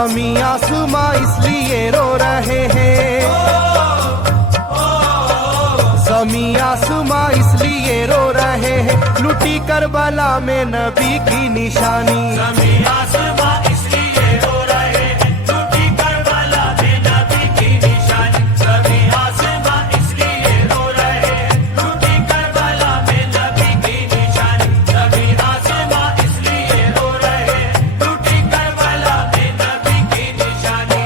ज़मीं आसमां इसलिए रो रहे हैं, ज़मीं आसमां इसलिए रो रहे हैं, लुटी करबला में नबी की निशानी। ज़मीं आसमां इसलिए रो रहे हैं, लुटी करबला में नबी की निशानी। ज़मीं आसमां इसलिए रो रहे हैं, लुटी करबला में नबी की निशानी। ज़मीं आसमां इसलिए रो रहे हैं, लुटी करबला में नबी की निशानी।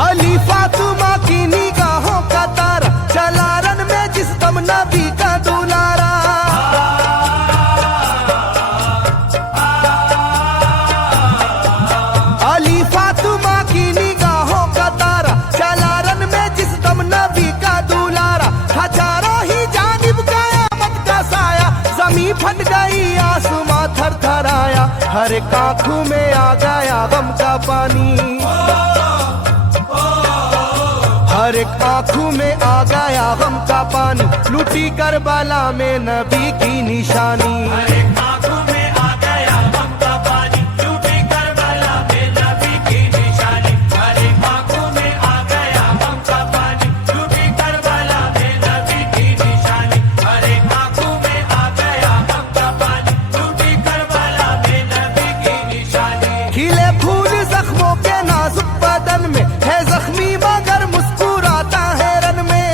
अली फातिमा की निगाहों का तारा, चला रन में जिस दम नबी का दुलारा। अली फातिमा की निगाहों का तारा, चला रन में जिस दम नबी का दुलारा। हजारों ही जानिब कयामत का साया, जमीन फट गई आसमां थर थर आया, हर एक आंखों में आ गया गम का पानी। हर एक आंखों में आ गया गम का पानी, लुटी करबला में नबी की निशानी। हर एक आंखों में आ गया गम का पानी, लुटी करबला में नबी की निशानी। हर एक आंखों में आ गया गम का पानी, लुटी करबला में नबी की निशानी। हर एक आंखों में आ गया गम का पानी, लुटी करबला में नबी की निशानी। खिले फूल जख्मों के नाजुक बदन में है जख्मी मगर मुस्कुराता है रन में।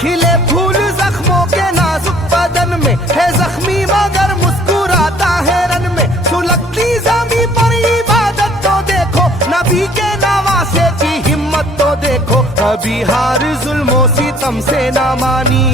खिले फूल जख्मों के नाजुक बदन में है जख्मी मगर मुस्कुराता है रन में। सुलगती ज़मीं पर इबादत तो देखो, नबी के नवासे की हिम्मत तो देखो। कभी हार जुल्मों सितम से ना मानी,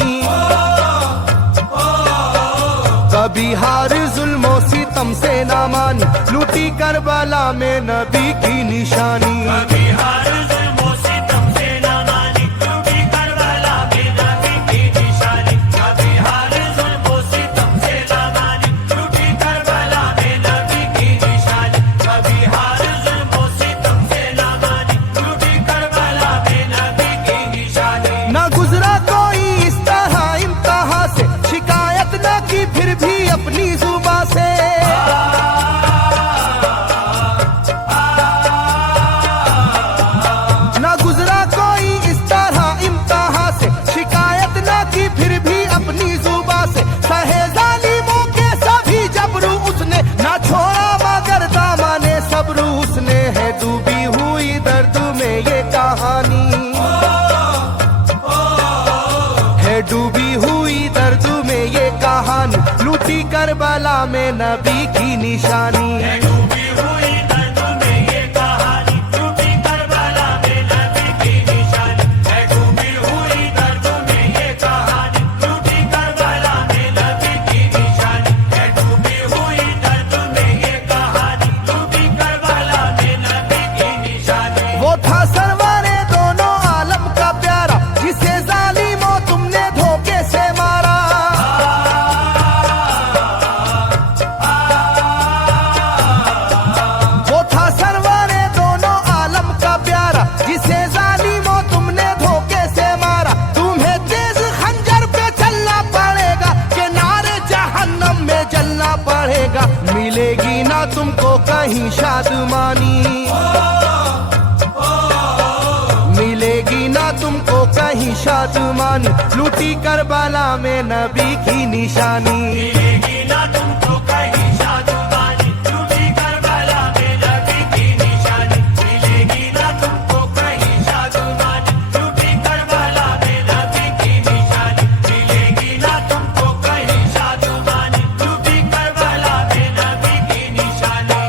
कभी हार जुल्मों सितम से ना मानी, लुटी करबला में नबी की निशानी। कभी हार जुल्मों सितम से ना मानी, लुटी करबला में नबी की निशानी। कभी हार जुल्मों सितम से ना मानी, लुटी करबला में नबी की निशानी। कभी हार जुल्मों सितम से ना मानी, लुटी करबला में नबी की निशानी। ना गुजरा कोई इस तरह इम्तिहान से, शिकायत न की फिर भी अपनी जुबां से। ना गुजरा कोई इस तरह इम्तिहान से, शिकायत न की फिर भी अपनी जुबां से। सहे जालिमों के सभी जबरू उसने, ना छोड़ा मगर दामने सब्र उसने। है डूबी हुई दर्द में ये कहानी, है डूबी हुई दर्द में ये कहानी, लुटी करबला में नबी की निशानी। है डूबी हुई दर्द में ये कहानी, लुटी करबला में नबी की निशानी। है डूबी हुई दर्द में ये कहानी, लुटी करबला में नबी की निशानी। है डूबी हुई दर्द में ये कहानी, लुटी करबला में नबी की निशानी। वो था सरवारे दोनों आलम का प्यारा, जिसे जालिमों तुमने धोखे से मारा। वो था सरवारे दोनों आलम का प्यारा, जिसे जालिमों तुमने धोखे से मारा। तुम्हें तेज खंजर पे चलना पड़ेगा, कि नारे जहन्नम में जलना पड़ेगा। मिलेगी ना तुमको कहीं शादमानी, मिलेगी ना तुमको कहीं शादमानी, लुटी करबला में नबी की निशानी। मिलेगी ना तुमको कहीं शादमानी, लुटी करबला में नबी की निशानी। मिलेगी ना तुमको कहीं शादमानी, लुटी करबला में नबी की निशानी। मिलेगी ना तुमको कहीं शादमानी, लुटी करबला में नबी की निशानी।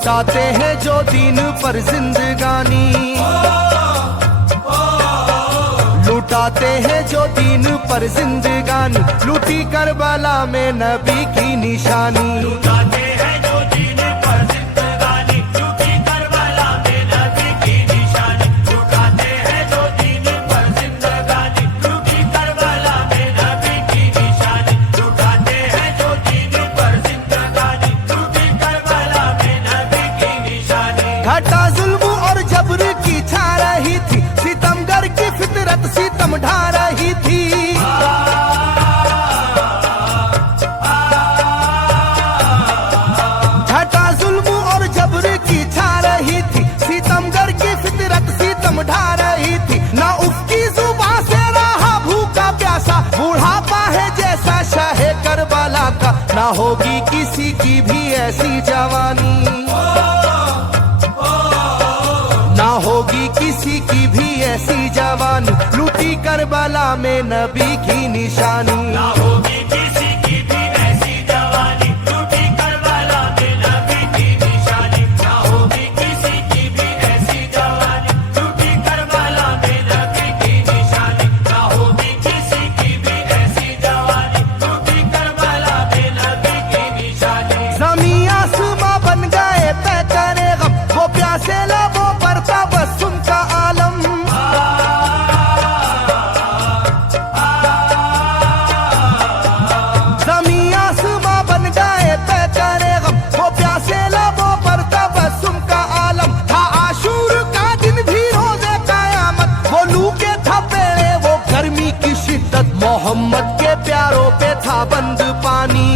लुटाते हैं जो दीन पर जिंदगानी, लुटाते हैं जो दीन पर जिंदगानी, लूटी करबला में नबी की निशानी। लुटाते हैं जो दीन पर जिंदगानी, लूटी करबला में नबी की निशानी। लुटाते हैं जो दीन पर जिंदगानी, लूटी करबला में नबी की निशानी। लुटाते हैं जो दीन पर जिंदगानी, लूटी करबला में नबी की निशानी। घटा जुल्म और जबर की छा रही थी, सितमगर की फितरत सितम ढा रही थी। घटा जुल्म और जबर की छा रही थी, सितमगर की फितरत सितम ढा रही थी। ना उसकी जुबां से रहा भूखा प्यासा, बुढ़ापा है जैसा शाहे करबला का। ना होगी किसी की भी ऐसी जवानी, ना होगी किसी की भी ऐसी जवानी, लूटी करबला में नबी की निशानी। ना होगी किसी की भी ऐसी जवानी, लूटी करबला में नबी की निशानी। ना होगी किसी की भी ऐसी जवानी, लूटी करबला में नबी की निशानी। ना होगी किसी की भी ऐसी जवानी, लूटी करबला में नबी की निशानी। ज़मीं आसमां बन गए तय करे गम, वो प्यासे लबों पर तबस्सुम का आलम। ज़मीं आसमां बन गए तय करे गम, वो प्यासे लबों पर तबस्सुम का आलम। था आशूर का दिन भी रोज़े क़यामत, वो लू के थपेड़े वो गर्मी की शिद्दत। मोहम्मद के प्यारों पे था बंद पानी,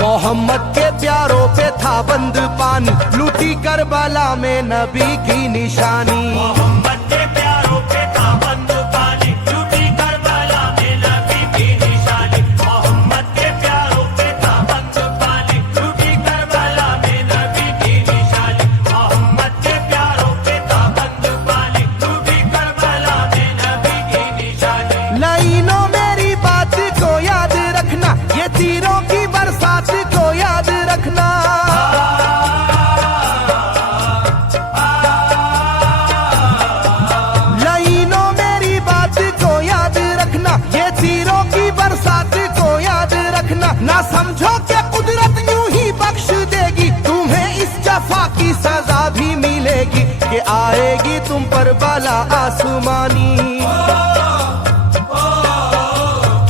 मोहम्मद के प्यारों पे था बंद पानी, लूटी करबला में नबी की निशानी। मोहम्मद के प्यारों पे था बंद पानी, लूटी करबला में नबी की निशानी। मोहम्मद के प्यारों पे था बंद पानी, लूटी करबला में नबी की निशानी। मोहम्मद के प्यारों पे था बंद पानी, लूटी करबला में नबी की निशानी। लाइनों मेरी बात को याद रखना, ये तीरों की बरसात को याद रखना। लाइनों मेरी बात को याद रखना, ये तीरों की बरसात को याद रखना। ना समझो कि कुदरत यूं ही बख्श देगी, तुम्हें इस जफा की सजा भी मिलेगी। कि आएगी तुम पर बला आसमानी,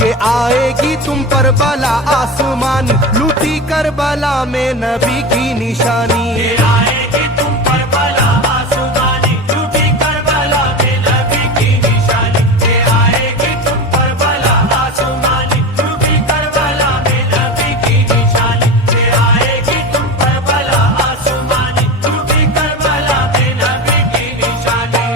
के आएगी तुम पर बला आसमानी, लूटी करबला में नबी की निशानी। ये आएगी तुम पर बला आसमानी, लूटी करबला में नबी की निशानी। ये आएगी तुम पर बला आसमानी, लूटी करबला में नबी की निशानी। ये आएगी तुम पर बला आसमानी, लूटी करबला में नबी की निशानी।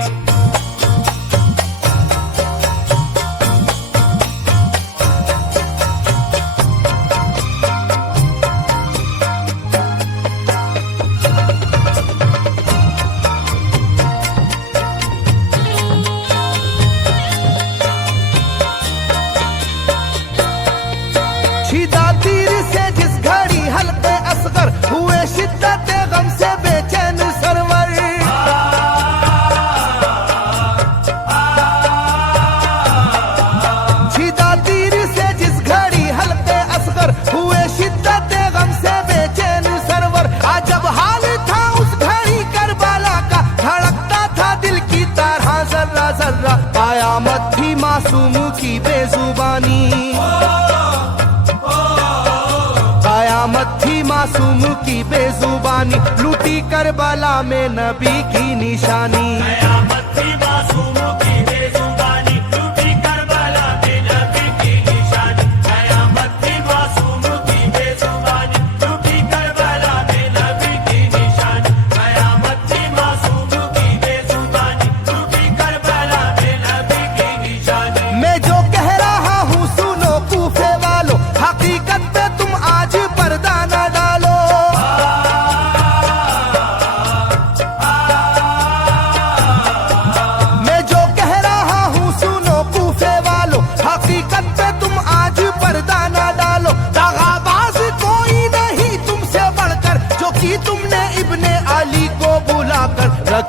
छिदा तीर से जिस घड़ी हल्के असगर, हुए शिद्दत गम से बेचैन सरवर। छिदा तीर से जिस घड़ी हल्के असगर, हुए शिद्दत गम से बेचैन सरवर। अजब हाल था उस घड़ी करबला का, धड़कता था दिल की तरह जर्रा जर्रा। कयामत थी मासूम की बेजुबानी, कयामत थी मासूम की बेजुबानी, लूटी करबला में नबी की निशानी। कयामत थी मासूम की बेजुबानी, लूटी करबला में नबी की निशानी। कयामत थी मासूम की बेजुबानी, लूटी करबला में नबी की निशानी। कयामत थी मासूम की बेजुबानी, लूटी करबला में नबी की निशानी। मैं जो कह रहा हूँ सुनो कूफे वालों, हकीकत पे तुम आज पर्दा न डालो।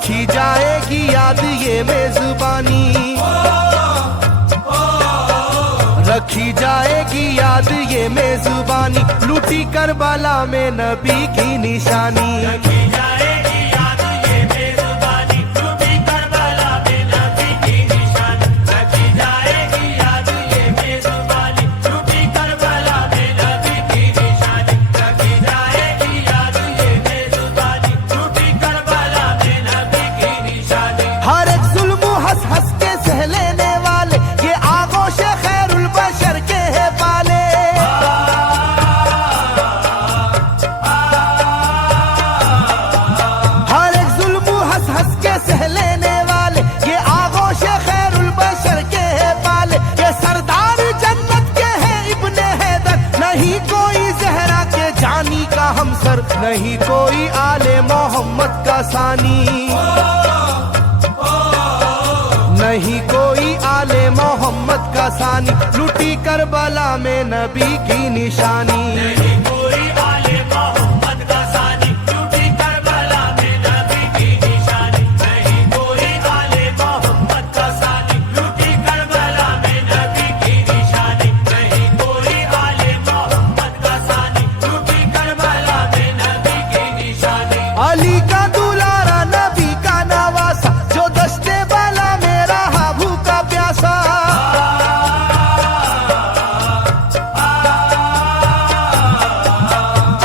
रखी जाएगी याद ये मेजबानी, रखी जाएगी याद ये मेजबानी, लूटी करबला में नबी की निशानी। रखी जाएगी याद ये मेजबानी, लूटी करबला में नबी की निशानी। रखी जाएगी याद ये मेजबानी, लूटी करबला में नबी की निशानी। रखी जाएगी याद ये मेजबानी, लूटी करबला में नबी की निशानी। हर एक जुल्म हंस हंस के सह लेने वाले, ये आगोश खैरुल बशर के है पाले। हर एक जुल्म हंस हंस के सह लेने वाले, ये आगोश खैरुल बशर के है पाले। ये सरदार जन्नत के है इब्ने हैदर, नहीं कोई जहरा के जानी का हमसर, नहीं कोई आले मोहम्मद का सानी, नहीं कोई आले मोहम्मद का सानी, लूटी करबला में नबी की निशानी। नहीं कोई आले मोहम्मद का सानी, लूटी करबला में नबी की निशानी। नहीं कोई आले मोहम्मद का सानी, लूटी करबला में नबी की निशानी। नहीं कोई आले मोहम्मद का सानी, लूटी करबला में नबी की निशानी। अली का दुलारा नबी का नवासा, जो दस्ते बाला में रहा भूखा प्यासा।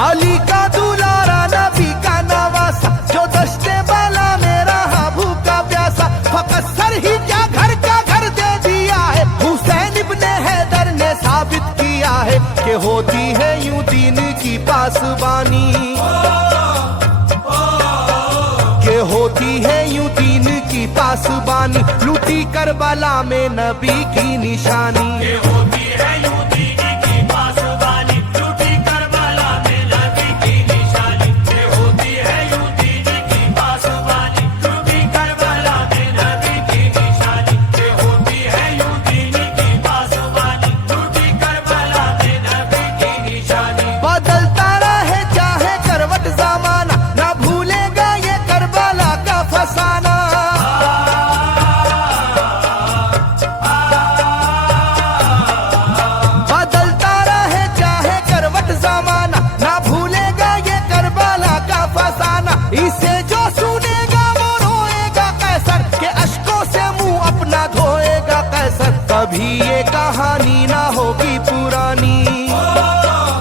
अली का दुलारा नबी का नवासा, जो दस्ते बाला में रहा भूखा प्यासा। फकत सर ही क्या घर का घर दे दिया है, हुसैन इब्ने हैदर ने साबित किया है कि होती है यूं दीन की पासबानी, के होती है यूं दीन की पासबानी, लूटी करबला में नबी की निशानी। ये होती है यूं